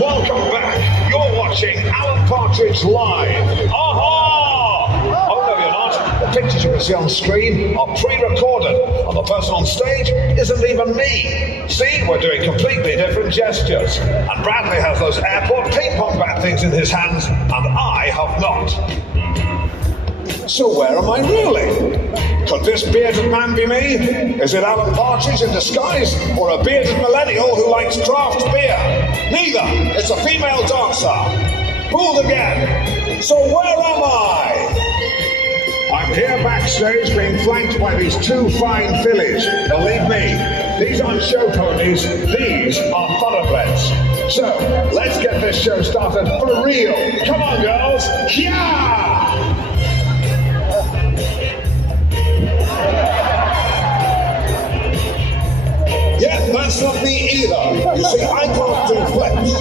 welcome back. You're watching Alan Partridge live. Aha! Oh no, you're not. The pictures you can see on screen are pre-recorded, and the person on stage isn't even me. See, we're doing completely different gestures. And Bradley has those airport ping pong bat things in his hands, and I have not. So where am I really? Could this bearded man be me? Is it Alan Partridge in disguise, or a bearded millennial who likes craft beer? Neither. It's a female dancer. Fooled again. So where am I? I'm here backstage being flanked by these two fine fillies. Believe me, these aren't show ponies, these are thoroughbreds. So, let's get this show started for real. Come on, girls. Yeah! Yeah, that's not me either. You see, I can't do flips.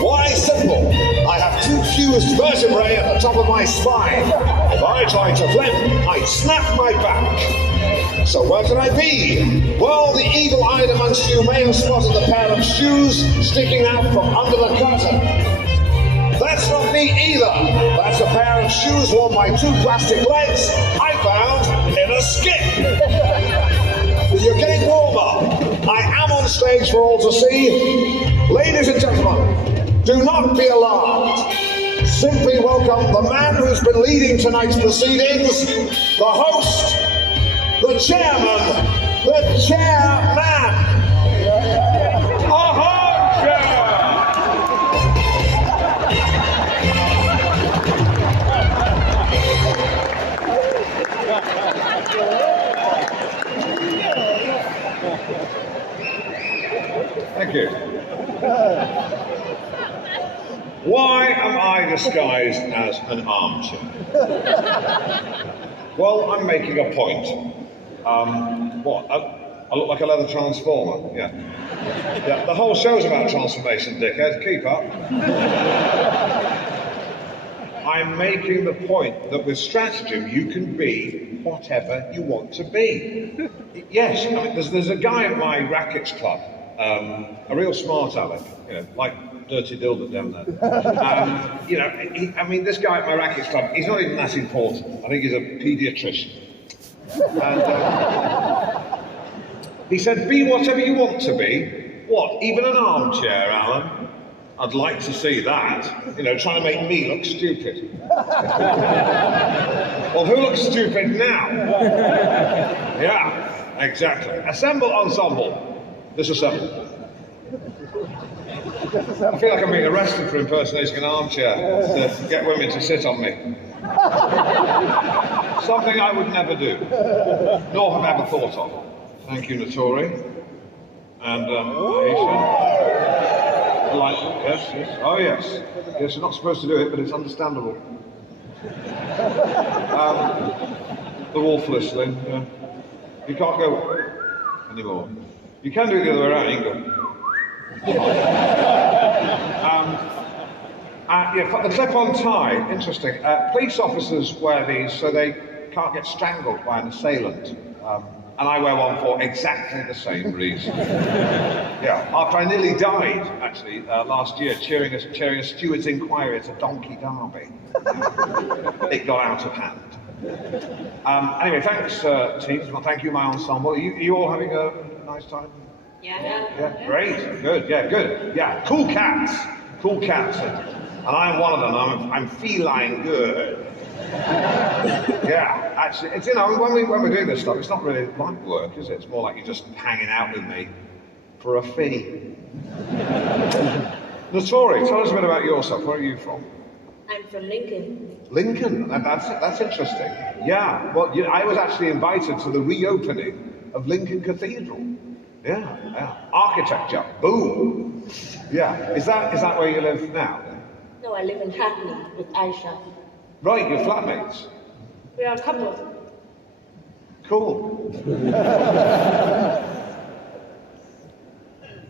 Why? Simple. I have two fused vertebrae at the top of my spine. If I tried to flip, I'd snap my back. So where can I be? Well, the eagle-eyed amongst you may have spotted a pair of shoes sticking out from under the curtain. That's not me either. That's a pair of shoes worn by two plastic legs I found in a skip. You're getting warmer. I am on stage for all to see. Ladies and gentlemen, do not be alarmed. Simply welcome the man who's been leading tonight's proceedings, the host, the chairman, the chairman. Thank you. Why am I disguised as an armchair? Well, I'm making a point. What? I look like a leather transformer. Yeah. The whole show's about transformation, dickhead. Keep up. I'm making the point that with stratagem you can be whatever you want to be. Yes, I mean, there's a guy at my rackets club. A real smart aleck, like Dirty Dilbert down there. This guy at my rackets club, he's not even that important. I think he's a paediatrician. And he said, be whatever you want to be. What, even an armchair, Alan? I'd like to see that. Trying to make me look stupid. Well, who looks stupid now? Yeah, exactly. Assemble, ensemble. Disassemble. I feel like I'm being arrested for impersonating an armchair to get women to sit on me. Something I would never do, nor have ever thought of. Thank you, Notori. And Aisha. Yes. Oh, yes. Yes, you're not supposed to do it, but it's understandable. The wolf listening. You can't go anymore. You can do it the other way around, you can go. The clip-on tie, interesting. Police officers wear these so they can't get strangled by an assailant. And I wear one for exactly the same reason. Yeah, after I nearly died, actually, last year, chairing a steward's inquiry at a donkey derby. It got out of hand. Anyway, thanks, teams. Well, thank you, my ensemble. Are you all having a nice time? Yeah, great, good, good. Yeah, cool cats. And I'm one of them. I'm feline good. Yeah, actually, it's when we're doing this stuff, it's not really like work, is it? It's more like you're just hanging out with me for a fee. Notori, tell us a bit about yourself. Where are you from? I'm from Lincoln. Lincoln? That's interesting. Yeah, well, I was actually invited to the reopening of Lincoln Cathedral. Yeah. Architecture, boom. Yeah, is that where you live now? No, I live in Hackney with Aisha. Right, you're flatmates. We are a couple. Cool.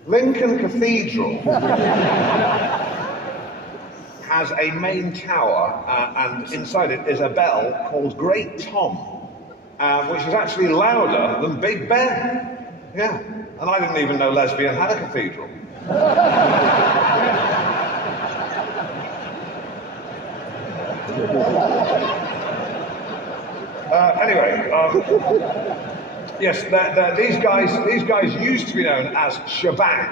Lincoln Cathedral has a main tower, and inside it is a bell called Great Tom, which is actually louder than Big Ben. Yeah, and I didn't even know Lesbian had a cathedral. Anyway, yes, these guys used to be known as Shebang,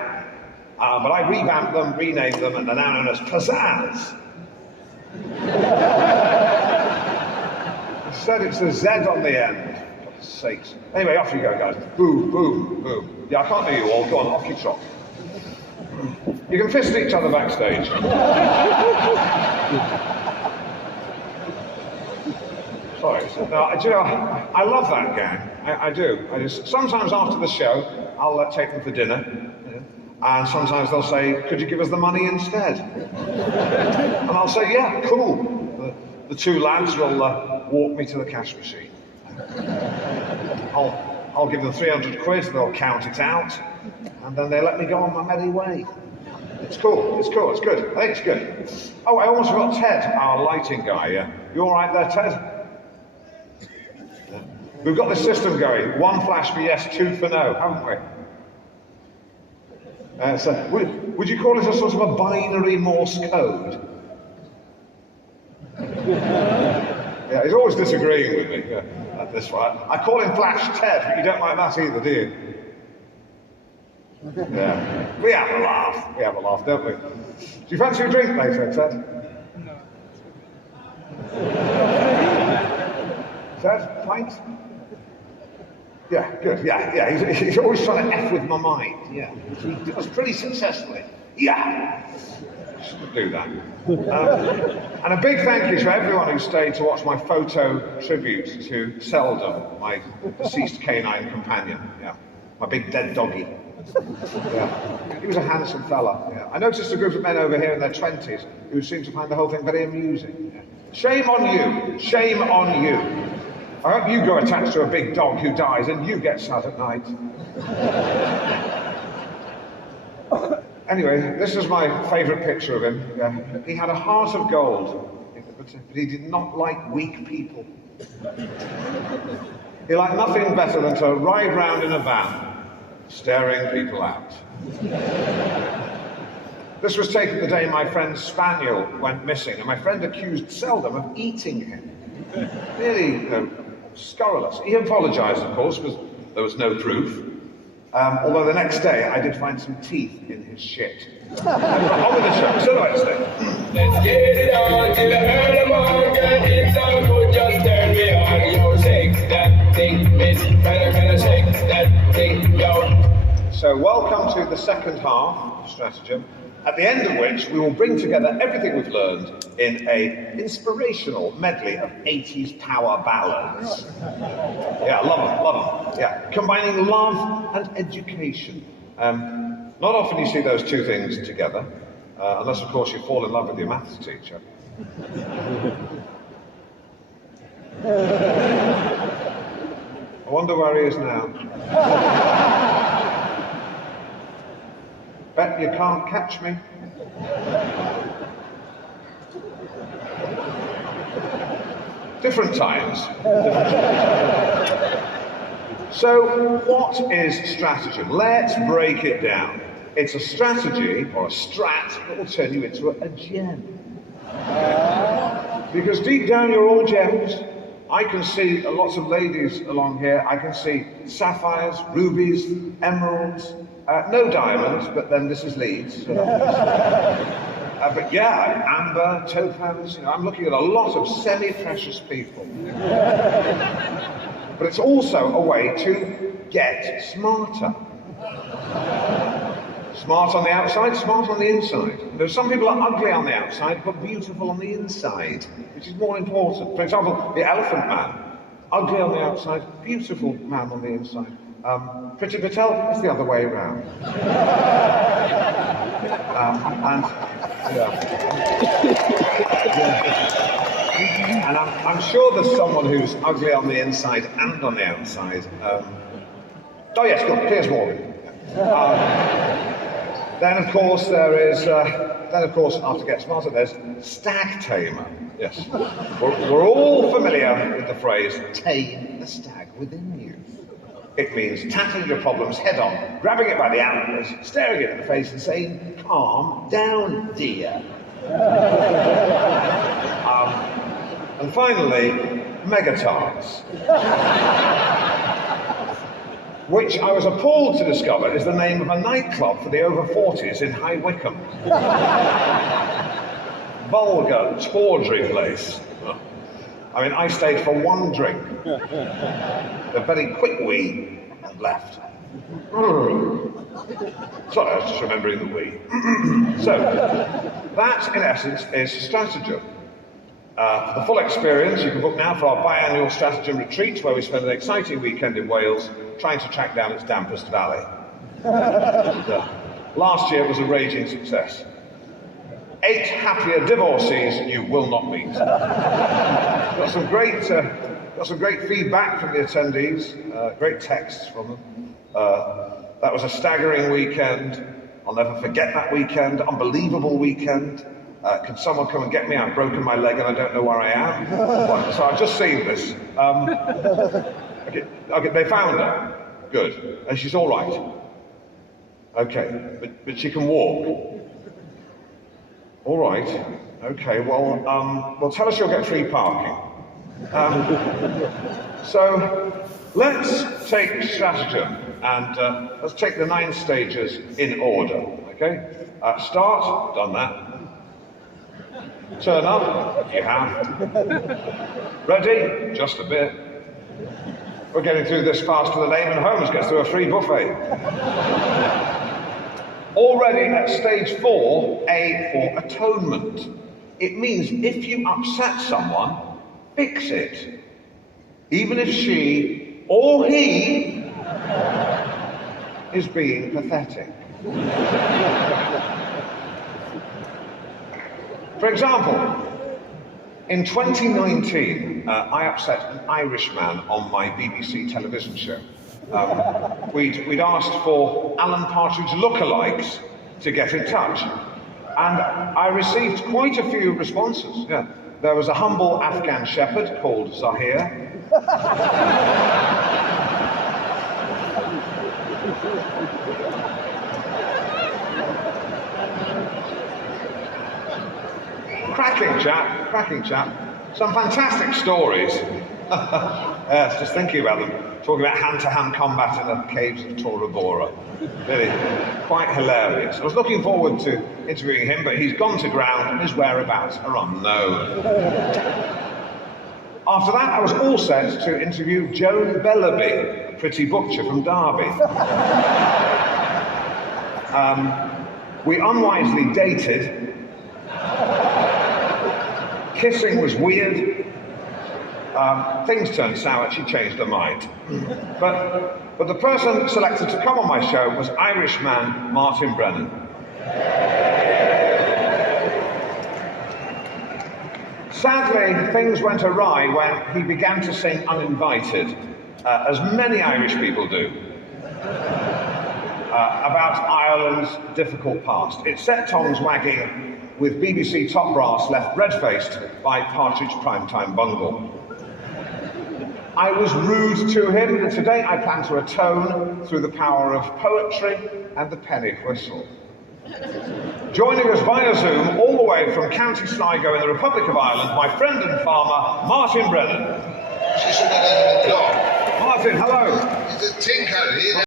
but I revamped them, renamed them, and they're now known as Pizzazz. Said it's a Z on the end. For God's sakes. Anyway, off you go, guys. Boom, boom, boom. Yeah, I can't hear you all. Go on, off you trot. You can fist each other backstage. Sorry. No, do you know, I love that gang. I do. Sometimes after the show, I'll take them for dinner. And sometimes they'll say, could you give us the money instead? And I'll say, yeah, cool. The two lads will walk me to the cash machine. I'll give them 300 quid, they'll count it out, and then they let me go on my merry way. It's cool, it's cool, it's good. I think it's good. Oh, I almost forgot Ted, our lighting guy. You all right there, Ted? We've got this system going. 1 flash for yes, 2 for no, haven't we? So would you call it a sort of a binary Morse code? Yeah, he's always disagreeing with me at this one. I call him Flash Ted, but you don't like that either, do you? Yeah. We have a laugh, don't we? Do you fancy a drink later, Ted? No. Ted, pint? Yeah, good, yeah. He's always trying to F with my mind, yeah. He does pretty successfully. Yeah. Shouldn't do that. And a big thank you to everyone who stayed to watch my photo tribute to Seldom, my deceased canine companion. Yeah, my big dead doggy. Yeah, he was a handsome fella. Yeah. I noticed a group of men over here in their 20s who seemed to find the whole thing very amusing. Yeah. Shame on you. Shame on you. I hope you go attached to a big dog who dies and you get sad at night. Anyway, this is my favourite picture of him. He had a heart of gold, but he did not like weak people. He liked nothing better than to ride round in a van, staring people out. This was taken the day my friend's spaniel went missing, and my friend accused Seldom of eating him. Really, scurrilous. He apologised, of course, because there was no proof. Although the next day I did find some teeth in his shit. On with the show. So do I stay. Let's get it on till the early morning. It's all good, just turn me on. Yo, shake that thing, miss. Kinda shake that thing, yo. So welcome to the second half of Stratagem, at the end of which we will bring together everything we've learned in an inspirational medley of 80s power ballads. Yeah, love them. Yeah, combining love and education. Not often you see those two things together, unless of course you fall in love with your maths teacher. I wonder where he is now. Bet you can't catch me. Different times. So, what is stratagem? Let's break it down. It's a strategy, or a strat, that will turn you into a gem. Because deep down you're all gems. I can see lots of ladies along here. I can see sapphires, rubies, emeralds, no diamonds, but then this is Leeds. So but yeah, amber, topaz, I'm looking at a lot of semi-precious people. But it's also a way to get smarter. Smart on the outside, smart on the inside. There's some people are ugly on the outside, but beautiful on the inside, which is more important. For example, the Elephant Man. Ugly on the outside, beautiful man on the inside. Priti Patel, it's the other way around. And I'm sure there's someone who's ugly on the inside and on the outside. Oh yes, good, Piers Morgan. Then of course after Get Smarter, there's Stag Tamer. Yes. We're all familiar with the phrase, tame the stag within you. It means tackling your problems head on, grabbing it by the antlers, staring it in the face and saying, calm down, dear. And finally, megatards. Which I was appalled to discover is the name of a nightclub for the over 40s in High Wycombe. Vulgar, tawdry place. I mean, I stayed for one drink, a very quick wee, and left. Sorry, I was just remembering the wee. So, that in essence is Stratagem. For the full experience, you can book now for our biannual Stratagem retreat, where we spend an exciting weekend in Wales trying to track down its dampest valley. Last year it was a raging success. 8 happier divorcees you will not meet. Got some great feedback from the attendees, great texts from them. That was a staggering weekend. I'll never forget that weekend, unbelievable weekend. Can someone come and get me? I've broken my leg and I don't know where I am. So I've just seen this. Okay, they found her. Good. And she's all right. Okay, but she can walk. All right. Okay, well, tell us you'll get free parking. So let's take Stratagem and let's take the 9 stages in order, okay? Start, done that. Turn up, you have. Ready? Just a bit. We're getting through this faster than Eamon Holmes gets through a free buffet. Already at stage 4, A for atonement. It means if you upset someone, fix it. Even if she or he is being pathetic. For example, in 2019, I upset an Irish man on my BBC television show. We'd asked for Alan Partridge lookalikes to get in touch, and I received quite a few responses. Yeah. There was a humble Afghan shepherd called Zahir. Cracking chap. Some fantastic stories. Yes, just thinking about them. Talking about hand-to-hand combat in the caves of Tora Bora. Really, quite hilarious. I was looking forward to interviewing him, but he's gone to ground and his whereabouts are unknown. After that, I was all set to interview Joan Bellaby, a pretty butcher from Derby. We unwisely dated. Kissing was weird. Things turned sour, she changed her mind. But the person selected to come on my show was Irishman Martin Brennan. Sadly, things went awry when he began to sing uninvited, as many Irish people do, about Ireland's difficult past. It set tongues wagging, with BBC top brass left red-faced by Partridge primetime bungle. I was rude to him, and today I plan to atone through the power of poetry and the penny whistle. Joining us via Zoom, all the way from County Sligo in the Republic of Ireland, my friend and farmer, Martin Brennan. Martin, hello. He's a tinker.